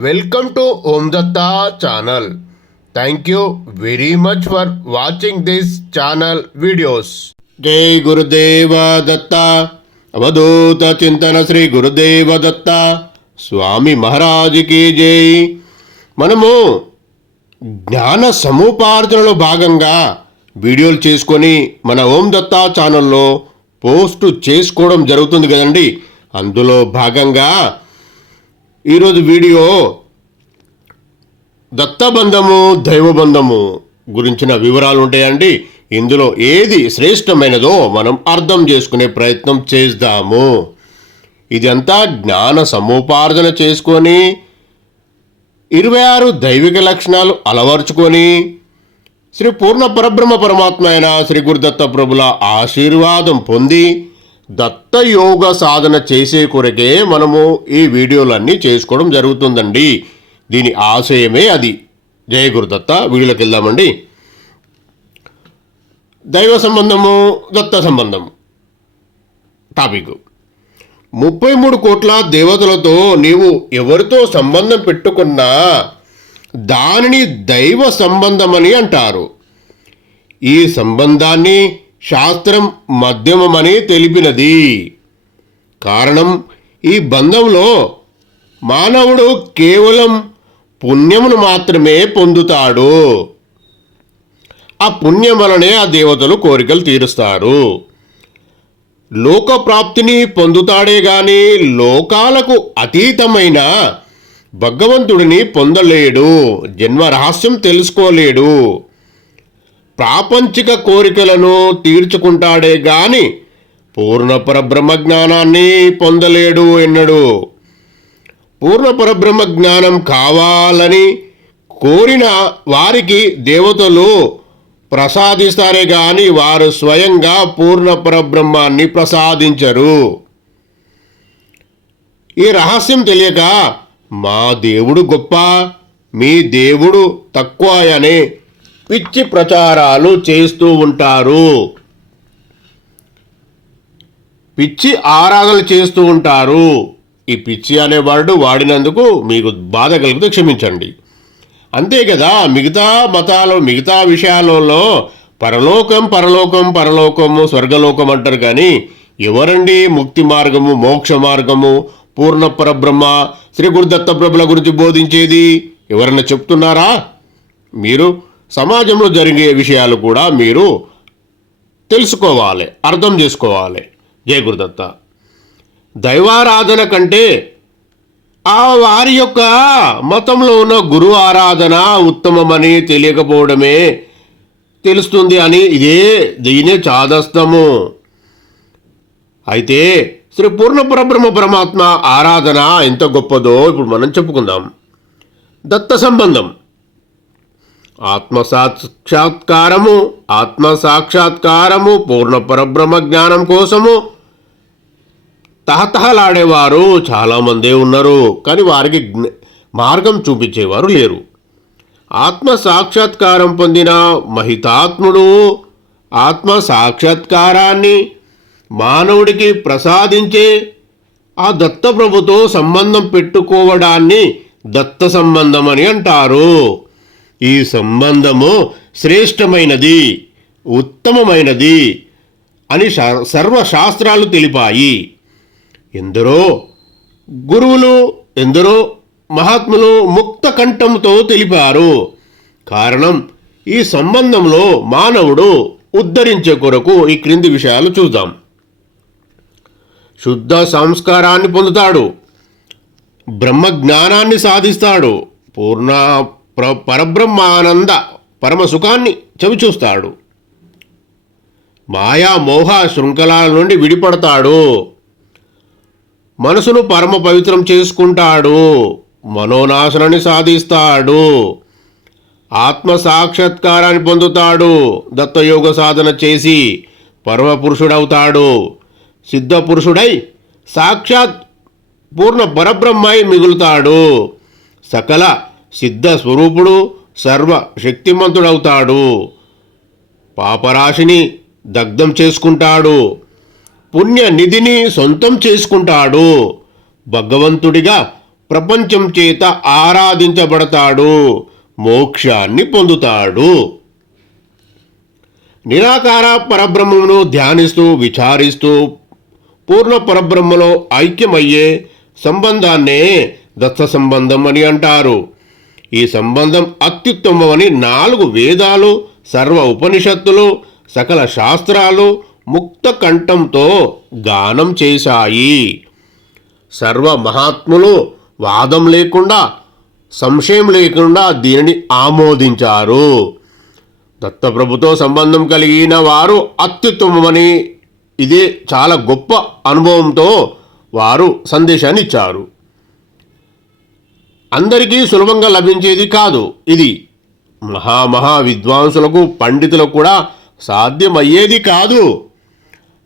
Welcome to Om Datta channel thank you very much for watching this channel videos జై గురుదేవ దత్త అవధూత చింతన శ్రీ గురుదేవ దత్త స్వామి మహారాజుకి జై మనము జ్ఞాన సముపార్జనలో భాగంగా వీడియోలు చేసుకొని మన ఓం దత్తా ఛానల్లో పోస్ట్ చేసుకోవడం జరుగుతుంది కదండి. అందులో భాగంగా ఈరోజు వీడియో దత్తబంధము దైవబంధము గురించిన వివరాలు ఉంటాయండి. ఇందులో ఏది శ్రేష్టమైనదో మనం అర్థం చేసుకునే ప్రయత్నం చేద్దాము. ఇదంతా జ్ఞాన సముపార్జన చేసుకొని ఇరవై ఆరు దైవిక లక్షణాలు అలవర్చుకొని శ్రీ పూర్ణ పరబ్రహ్మ పరమాత్మ అయిన శ్రీ గురుదత్త ప్రభుల ఆశీర్వాదం పొంది దత్త యోగ సాధన చేసే కొరకే మనము ఈ వీడియోలన్నీ చేసుకోవడం జరుగుతుందండి. దీని ఆశయమే అది. జయ గురుదత్త వీడియోలోకి వెళ్దామండి. దైవ సంబంధము దత్త సంబంధం టాపిక్. ముప్పై మూడు కోట్ల దేవతలతో నీవు ఎవరితో సంబంధం పెట్టుకున్నా దానిని దైవ సంబంధమని అంటారు. ఈ సంబంధాన్ని శాస్త్రం మధ్యమమని తెలిపినది. కారణం ఈ బంధంలో మానవుడు కేవలం పుణ్యమును మాత్రమే పొందుతాడు. ఆ పుణ్యం వలనే ఆ దేవతలు కోరికలు తీరుస్తారు. లోక ప్రాప్తిని పొందుతాడే గాని లోకాలకు అతీతమైన భగవంతుడిని పొందలేడు. జన్మ రహస్యం తెలుసుకోలేడు. ప్రాపంచిక కోరికలను తీర్చుకుంటాడే గాని పూర్ణ పరబ్రహ్మ జ్ఞానాన్ని పొందలేడు ఎన్నడు. పూర్ణ పరబ్రహ్మ జ్ఞానం కావాలని కోరిన వారికి దేవతలు ప్రసాదిస్తారే గాని వారు స్వయంగా పూర్ణ పరబ్రహ్మాన్ని ప్రసాదించరు. ఈ రహస్యం తెలియక మా దేవుడు గొప్ప మీ దేవుడు తక్కువ అనే పిచ్చి ప్రచారాలు చేస్తూ ఉంటారు. పిచ్చి ఆరాధనలు చేస్తూ ఉంటారు. ఈ పిచ్చి అనే వర్డ్ వాడినందుకు మీకు బాధ కలిగితే క్షమించండి. అంతే కదా మిగతా మతాలు మిగతా విషయాలలో పరలోకం పరలోకం పరలోకము స్వర్గలోకం అంటారు కానీ ఎవరండి ముక్తి మార్గము మోక్ష మార్గము పూర్ణ పరబ్రహ్మ శ్రీ గురుదత్త ప్రభుల గురించి బోధించేది? ఎవరన్నా చెప్తున్నారా? మీరు సమాజంలో జరిగే విషయాలు కూడా మీరు తెలుసుకోవాలి అర్థం చేసుకోవాలి. జయ గురుదత్త. దైవారాధన కంటే ఆ వారి యొక్క మతంలో ఉన్న గురువు ఆరాధన ఉత్తమమని తెలియకపోవడమే తెలుస్తుంది అని ఇదే దీనే చాదస్తము. అయితే శ్రీ పూర్ణ పరబ్రహ్మ పరమాత్మ ఆరాధన ఎంత గొప్పదో ఇప్పుడు మనం చెప్పుకుందాం. దత్త సంబంధం. ఆత్మ సాక్షాత్కారము ఆత్మ సాక్షాత్కారము పూర్ణ పరబ్రహ్మ జ్ఞానం కోసము. తహతహలాడేవారు చాలామందే ఉన్నారు కానీ వారికి మార్గం చూపించేవారు లేరు. ఆత్మ సాక్షాత్కారం పొందిన మహితాత్ముడు ఆత్మ సాక్షాత్కారాన్ని మానవుడికి ప్రసాదించే ఆ దత్తప్రభుతో సంబంధం పెట్టుకోవడాన్ని దత్త సంబంధం అని అంటారు. ఈ సంబంధము శ్రేష్టమైనది ఉత్తమమైనది అని సర్వశాస్త్రాలు తెలిపాయి. ఎందరో గురువులు ఎందరో మహాత్ములు ముక్త కంఠంతో తెలిపారు. కారణం ఈ సంబంధంలో మానవుడు ఉద్ధరించే కొరకు ఈ క్రింది విషయాలు చూద్దాం. శుద్ధ సంస్కారాన్ని పొందుతాడు. బ్రహ్మ జ్ఞానాన్ని సాధిస్తాడు. పూర్ణ ప్ర పరబ్రహ్మానంద పరమ సుఖాన్ని చవిచూస్తాడు. మాయా మోహ శృంఖలాల నుండి విడిపడతాడు. మనసును పరమ పవిత్రం చేసుకుంటాడు. మనోనాశనాన్ని సాధిస్తాడు. ఆత్మ సాక్షాత్కారాన్ని పొందుతాడు. దత్తయోగ సాధన చేసి పరమపురుషుడవుతాడు. సిద్ధపురుషుడై సిద్ధ పురుషుడై సాక్షాత్ పూర్ణ పరబ్రహ్మై మిగులుతాడు. సకల సిద్ధ స్వరూపుడు సర్వ శక్తిమంతుడవుతాడు పాపరాశిని దగ్ధం చేసుకుంటాడు. పుణ్య నిధిని సొంతం చేసుకుంటాడు. భగవంతుడిగా ప్రపంచం చేత ఆరాధించబడతాడు. మోక్షాన్ని పొందుతాడు. నిరాకార పరబ్రహ్మమును ధ్యానిస్తూ విచారిస్తూ పూర్ణ పరబ్రహ్మలో ఐక్యమయ్యే సంబంధాన్నే దత్త సంబంధం అని అంటారు. ఈ సంబంధం అత్యుత్తమమని నాలుగు వేదాలు సర్వ ఉపనిషత్తులు సకల శాస్త్రాలు ముక్త కంఠంతో గానం చేశాయి. సర్వ మహాత్ములు వాదం లేకుండా సంశయం లేకుండా దీనిని ఆమోదించారు. దత్తప్రభుతో సంబంధం కలిగిన వారు అత్యుత్తమమని ఇదే చాలా గొప్ప అనుభవంతో వారు సందేశాన్ని ఇచ్చారు. అందరికీ సులభంగా లభించేది కాదు ఇది. మహామహా విద్వాంసులకు పండితులకు కూడా సాధ్యమయ్యేది కాదు.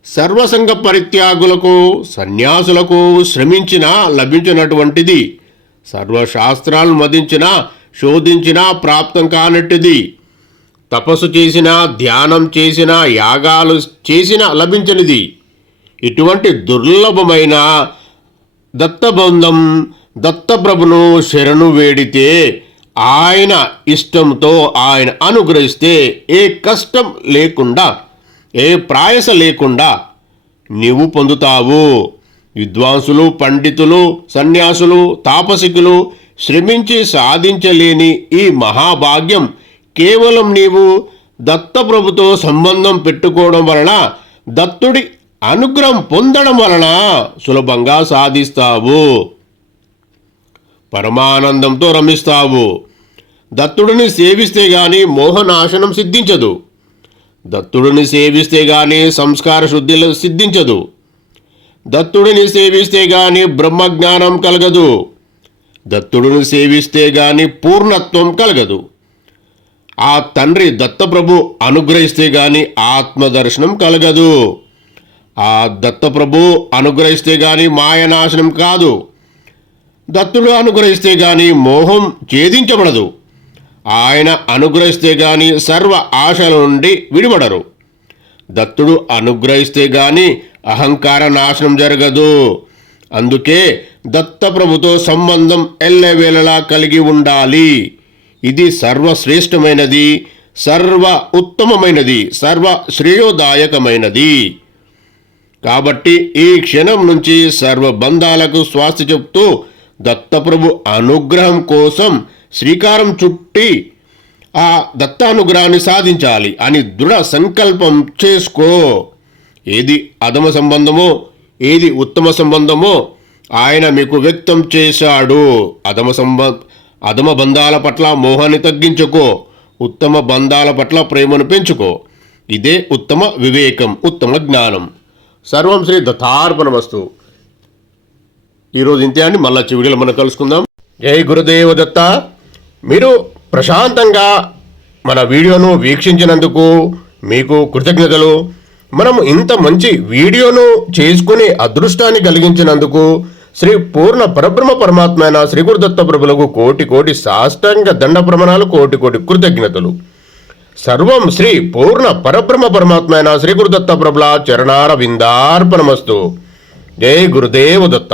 సర్వసంగ పరిత్యాగులకు సన్యాసులకు శ్రమించిన లభించినటువంటిది. సర్వశాస్త్రాలు మదించినా శోధించిన ప్రాప్తం కానట్టిది. తపస్సు చేసిన ధ్యానం చేసిన యాగాలు చేసిన లభించనిది. ఇటువంటి దుర్లభమైన దత్తబంధం దత్తప్రభును శరణు వేడితే ఆయన ఇష్టంతో ఆయన అనుగ్రహిస్తే ఏ కష్టం లేకుండా ఏ ప్రాయస లేకుండా నీవు పొందుతావు. విద్వాంసులు పండితులు సన్యాసులు తాపసికులు శ్రమించి సాధించలేని ఈ మహాభాగ్యం కేవలం నీవు దత్తప్రభుతో సంబంధం పెట్టుకోవడం వలన దత్తుడి అనుగ్రహం పొందడం వలన సులభంగా సాధిస్తావు. పరమానందంతో రమిస్తావు దత్తుడిని సేవిస్తే గాని మోహనాశనం సిద్ధించదు. దత్తుడిని సేవిస్తే గాని సంస్కార శుద్ధి సిద్ధించదు. దత్తుడిని సేవిస్తే గాని బ్రహ్మజ్ఞానం కలగదు. దత్తుడిని సేవిస్తే గాని పూర్ణత్వం కలగదు. ఆ తండ్రి దత్తప్రభు అనుగ్రహిస్తే గాని ఆత్మదర్శనం కలగదు. ఆ దత్తప్రభు అనుగ్రహిస్తే గాని మాయనాశనం కాదు. దత్తుడు అనుగ్రహిస్తే గాని మోహం ఛేదించబడదు. ఆయన అనుగ్రహిస్తే గాని సర్వ ఆశల నుండి విడిపడరు. దత్తుడు అనుగ్రహిస్తే గాని అహంకార నాశనం జరగదు. అందుకే దత్తప్రభుతో సంబంధం ఎల్లవేళలా కలిగి ఉండాలి. ఇది సర్వశ్రేష్టమైనది సర్వ ఉత్తమమైనది సర్వ శ్రేయోదాయకమైనది. కాబట్టి ఈ క్షణం నుంచి సర్వ బంధాలకు స్వాస్థ్య చెప్తూ దత్తప్రభు అనుగ్రహం కోసం శ్రీకారం చుట్టి ఆ దత్తానుగ్రహాన్ని సాధించాలి అని దృఢ సంకల్పం చేసుకో. ఏది అధమ సంబంధమో ఏది ఉత్తమ సంబంధమో ఆయన మీకు వ్యక్తం చేశాడు. అధమ సంబ అధమ బంధాల పట్ల మోహాన్ని తగ్గించుకో ఉత్తమ బంధాల పట్ల ప్రేమను పెంచుకో. ఇదే ఉత్తమ వివేకం ఉత్తమ జ్ఞానం. సర్వం శ్రీ దత్తార్పణమస్తు. ఈరోజు ఇంతే అండి. మళ్ళా చివిడిలో మనం కలుసుకుందాం. జై గురుదేవ దత్త. మీరు ప్రశాంతంగా మన వీడియోను వీక్షించినందుకు మీకు కృతజ్ఞతలు. మనం ఇంత మంచి వీడియోను చేసుకుని అదృష్టాన్ని కలిగించినందుకు శ్రీ పూర్ణ పరబ్రహ్మ పరమాత్మ అయిన శ్రీ గురుదత్త ప్రభులకు కోటి కోటి సాష్టాంగ దండ ప్రమాణాలు కోటి కోటి కృతజ్ఞతలు. సర్వం శ్రీ పూర్ణ పరబ్రహ్మ పరమాత్మ అయిన శ్రీ గురుదత్త ప్రభుల చరణార విందార్పణమస్తు జై గురుదేవ దత్త.